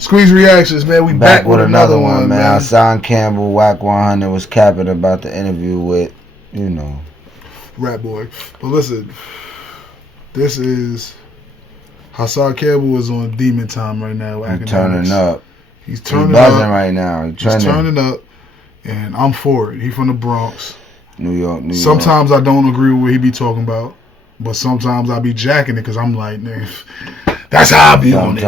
Squeeze Reactions, man. We back with another one, man. Hassan Campbell Wack 100 was capping about the interview with, Rat Boy. But listen, this is Hassan Campbell is on demon time right now. He's turning up. He's turning buzzing up right now. He's turning up, and I'm for it. He from the Bronx, New York. Sometimes I don't agree with what he be talking about, but sometimes I be jacking it because I'm like, nigga, that's how I be on it.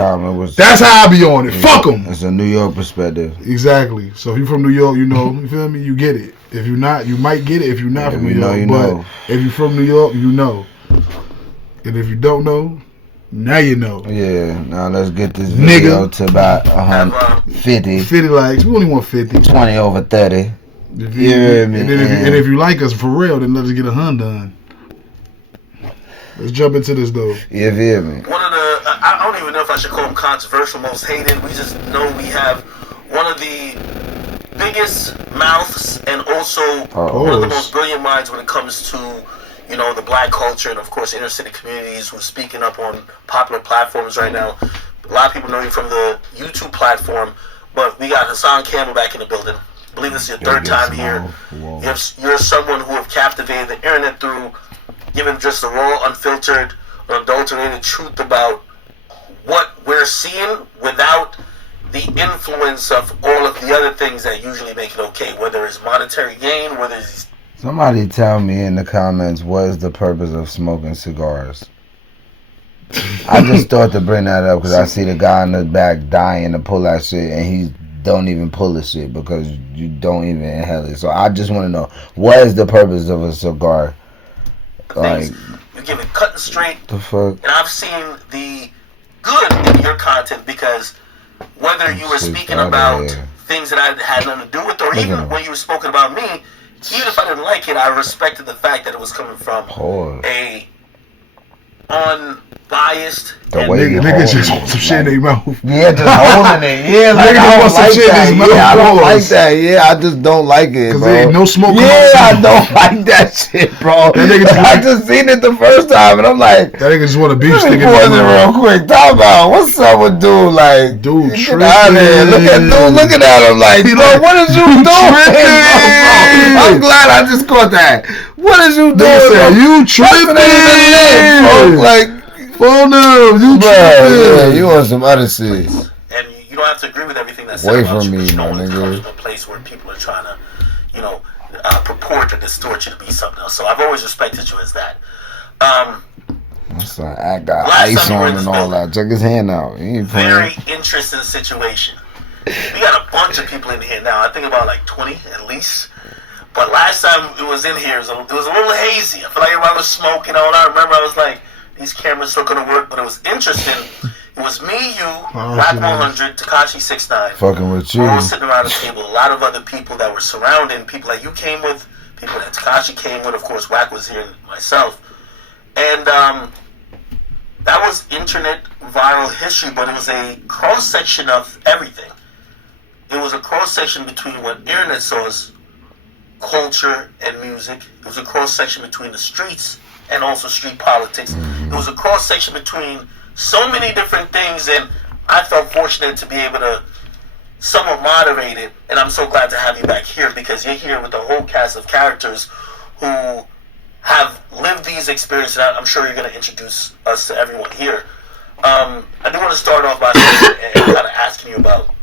That's how I be on it. Fuck him. It's a New York perspective. Exactly. So if you from New York, you know. You feel me? You get it. If you're not, you might get it. If you're not from New York, but if you're from New York, you know. And if you don't know, now you know. Yeah. Now let's get this video to about 150. 50 likes. We only want 50. 20 over 30. And if you like us for real, then let us get 100 done. Let's jump into this though. You feel me? One of the, I don't even know if I should call him controversial, most hated. We just know we have one of the biggest mouths and also one of the most brilliant minds when it comes to, the black culture and of course inner city communities who's speaking up on popular platforms right now. A lot of people know you from the YouTube platform, but we got Hassan Campbell back in the building. I believe this is your third time here. You're someone who have captivated the internet through giving just the raw, unfiltered, unadulterated truth about what we're seeing without the influence of all of the other things that usually make it okay, whether it's monetary gain, whether it's... Somebody tell me in the comments, what is the purpose of smoking cigars? I just thought to bring that up because I see the guy in the back dying to pull that shit, and he don't even pull the shit because you don't even inhale it. So I just want to know, what is the purpose of a cigar? Like, you give it cut and straight. The fuck? And I've seen the good in your content because whether you were speaking about things that I had nothing to do with, or even when you were speaking about me, even if I didn't like it, I respected the fact that it was coming from a unbiased. Niggas just hold some shit in their mouth. Yeah, just holding it. Yeah, like I don't like that. Yeah, I don't like that. Yeah, I just don't like it, bro. There ain't no smoke. Yeah, I don't like that shit, bro. I just seen it the first time, and I'm like, that nigga just want a beef stick in his mouth. Real quick, talk about what's up with dude? Like, dude, get out of here. Look at dude looking at him like, bro, what is you doing? I'm glad I just caught that. What is you doing? You tripping? Like. Oh no, you yeah, you on some other shit. And you don't have to agree with everything that's said about you, but you know when it comes to a place where people are trying to, purport or distort you to be something else. So I've always respected you as that. I got ice on and all that. Check his hand out. He ain't very interesting situation. We got a bunch of people in here now. I think about like 20 at least. But last time it was in here, it was a little hazy. I feel like everybody was smoking. All I remember, I was like, these cameras still gonna work, but it was interesting. It was me, you, Wack 100, Tekashi 6ix9ine. Fucking with you. We were sitting around the table. A lot of other people that were surrounding, people that you came with, people that Tekashi came with. Of course, Wack was here, and myself. And that was internet viral history, but it was a cross-section of everything. It was a cross-section between what internet saw as culture and music. It was a cross-section between the streets and also street politics. It was a cross-section between so many different things, and I felt fortunate to be able to somewhat moderate it, and I'm so glad to have you back here because you're here with a whole cast of characters who have lived these experiences. I'm sure you're going to introduce us to everyone here. I do want to start off by saying and kind of asking you about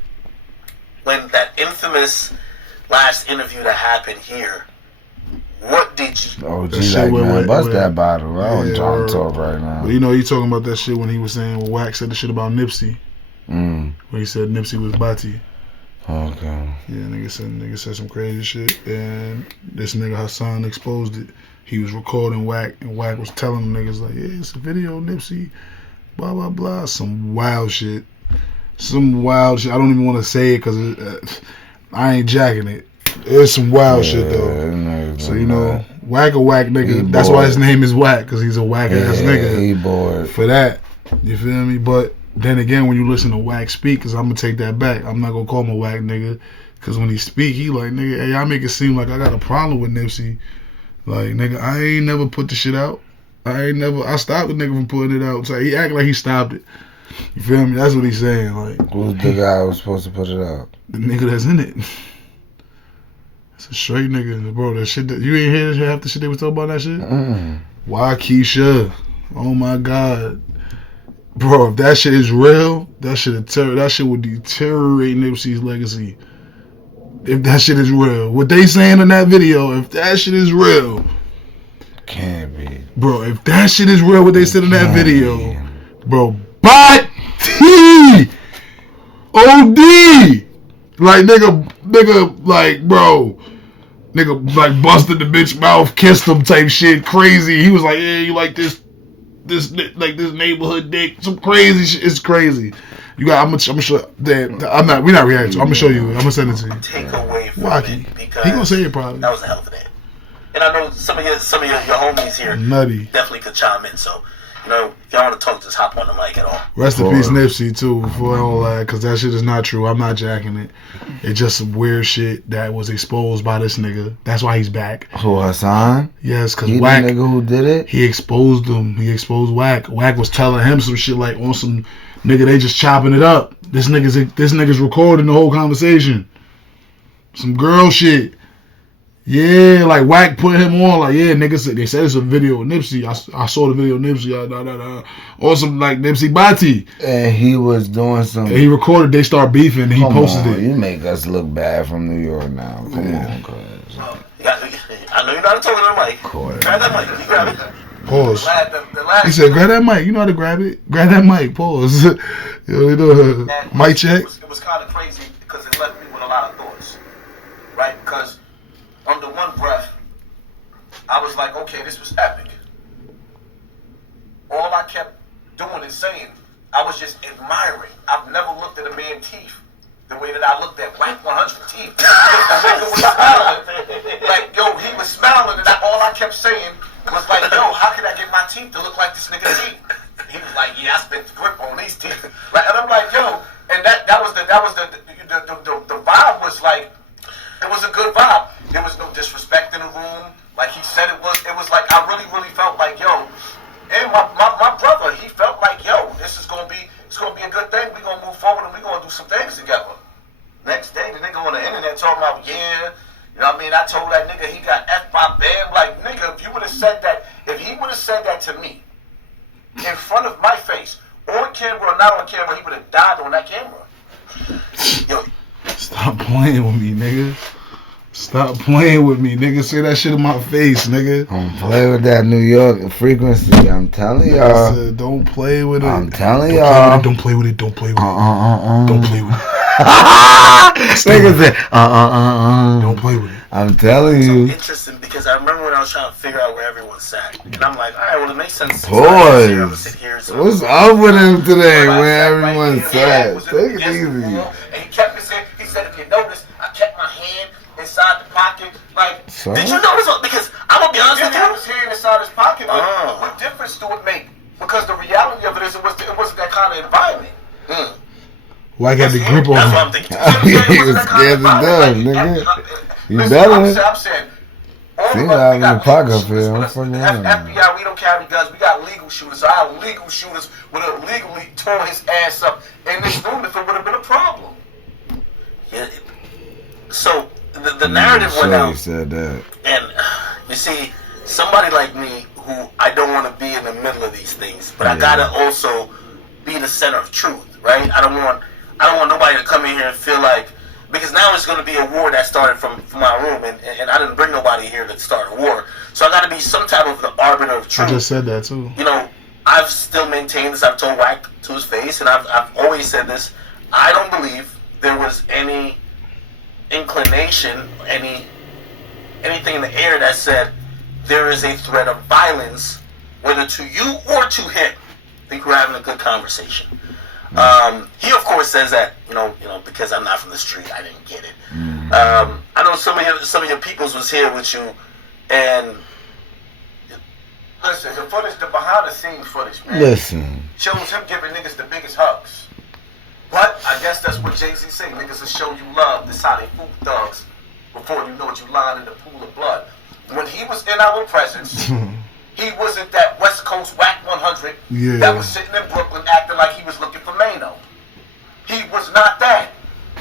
when that infamous last interview that happened here. What did you... Oh, gee, like, man, bust that bottle. I don't try to talk right now. But you talking about that shit when he was saying, when Wack said the shit about Nipsey. When he said Nipsey was Bati. Okay. Yeah, nigga said some crazy shit, and this nigga Hassan exposed it. He was recording Wack, and Wack was telling the niggas like, yeah, it's a video, Nipsey, blah, blah, blah. Some wild shit. I don't even want to say it because I ain't jacking it. It's some wild shit though. So Wack a whack nigga. That's why his name is Wack, because he's a whack ass nigga. He bored for that. You feel me? But then again, when you listen to Wack speak, because I'm gonna take that back. I'm not gonna call him a whack nigga, because when he speak, he like, nigga, hey, I make it seem like I got a problem with Nipsey. Like, nigga, I ain't never put the shit out. I stopped the nigga from putting it out. So he act like he stopped it. You feel me? That's what he's saying. Like, who's the guy who's supposed to put it up? The nigga that's in it. It's a straight nigga, bro. That shit that you ain't hear half the shit they was talking about that shit. Why Keisha? Oh my god, bro. If that shit is real, that shit would deteriorate Nipsey's legacy. If that shit is real, what they saying in that video, if that shit is real, can't be, bro. If that shit is real, what they said in that video, bro. Bot T OD. Like nigga, like bro, nigga, like busted the bitch mouth, kissed him, type shit, crazy. He was like, yeah, you like this neighborhood dick, some crazy shit. It's crazy. You got, I'm gonna show that. We're not reacting. I'm gonna show you. I'm gonna send it to you. Take away from Wacky. it because He gonna say it probably. That was a hell of a day. And I know some of your homies here Nutty. definitely could chime in. So, you know, if y'all want to talk, just hop on the mic at all. Rest in peace, Nipsey, too, before all that, because that shit is not true. I'm not jacking it. It's just some weird shit that was exposed by this nigga. That's why he's back. Who, Hassan? Yes, because Wack. The nigga who did it? He exposed him. He exposed Wack. Wack was telling him some shit like on some nigga, they just chopping it up. This nigga's recording the whole conversation. Some girl shit. Yeah, like Wack put him on, like, yeah, niggas, they said it's a video of Nipsey. I saw the video of Nipsey, or some, like, Nipsey Bati. And he was doing some... And he recorded, they start beefing, and he posted it. You make us look bad from New York now. Come on, cuz. I know you're not talking to the mic. Grab that mic. You grab it. Pause. He said, grab that mic. You know how to grab it. Grab that mic. Pause. You know, mic check. It was kind of crazy because it left me with a lot of thoughts. Right? Because under one breath, I was like, okay, this was epic. All I kept doing is saying, I was just admiring. I've never looked at a man's teeth the way that I looked at Wack 100 teeth. The nigga was smiling. Like, yo, he was smiling, and all I kept saying was like, yo, how can I get my teeth to look like this nigga's teeth? He was like, yeah, I spent the grip on these teeth. Right? And I'm like, yo, and that was the vibe was like, it was a good vibe. There was no disrespect in the room. Like he said it was like, I really felt like, yo, and my brother, he felt like, yo, it's gonna be a good thing. We're gonna move forward and we're gonna do some things together. Next day, the nigga on the internet talking about, yeah, you know what I mean? I told that nigga he got F by Bam. Like, nigga, if he would have said that to me in front of my face, on camera or not on camera, he would have died on that camera. Yo, stop playing with me, nigga. Stop playing with me, nigga. Say that shit in my face, nigga. Don't play with that New York frequency. I'm telling y'all. I said, don't play with it. I'm telling y'all. Don't play with it. Don't play with it. Don't play with it. Nigga said, Don't play with it. I'm telling you. It's interesting because I remember when I was trying to figure out where everyone sat. And I'm like, all right, well, it makes sense. Boys. What's up with him today where everyone sat? Take it easy. And he kept me saying, he said, if you notice, I kept my hand inside the pocket. Like, so? Did you notice? Because I'm going to be honest with you. He had his hand inside his pocket. But what difference do it make? Because the reality of it is it wasn't that kind of environment. Why got the grip on him? That's what I'm thinking. He was scared to death, nigga. You better. I'm saying, see what happened in the pocket here. I'm fucking FBI, we don't carry guns. We got legal shooters. So our legal shooters would have legally tore his ass up in this room if it would have been a problem. Yeah. So the narrative went out. You said that. And you see, somebody like me who I don't want to be in the middle of these things, but I gotta also be the center of truth, right? I don't want nobody to come in here and feel like, because now it's going to be a war that started from my room, and I didn't bring nobody here to start a war. So I got to be some type of the arbiter of truth. I just said that too. You know, I've still maintained this. I've told Wack to his face, and I've always said this. I don't believe there was any inclination, anything in the air that said there is a threat of violence, whether to you or to him. I think we're having a good conversation. He of course says that you know because I'm not from the street, I didn't get it. I know some of your peoples was here with you, and listen, the footage, the behind the scenes footage, man, listen, shows him giving niggas the biggest hugs. But I guess that's what Jay-Z say, niggas will show you love. That's how they fool thugs before you know it, you lying in the pool of blood. When he was in our presence, he wasn't that West Coast Whack 100 Yeah. that was sitting in Brooklyn acting like he was looking for Mano. He was not that.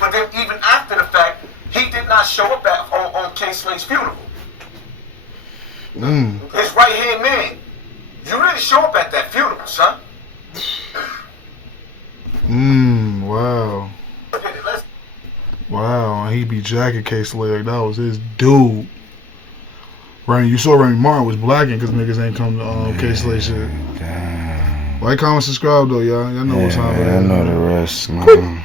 But then even after the fact, he did not show up on K-Slade's funeral. His right-hand man. You didn't show up at that funeral, son. Wow. Wow, and he be jacking K-Slade like that was his dude. Randy, you saw Randy Martin was blacking because niggas ain't come to K-Slade shit. Damn. Like, comment, subscribe though, y'all. Y'all know what's happening. I know the rest, man.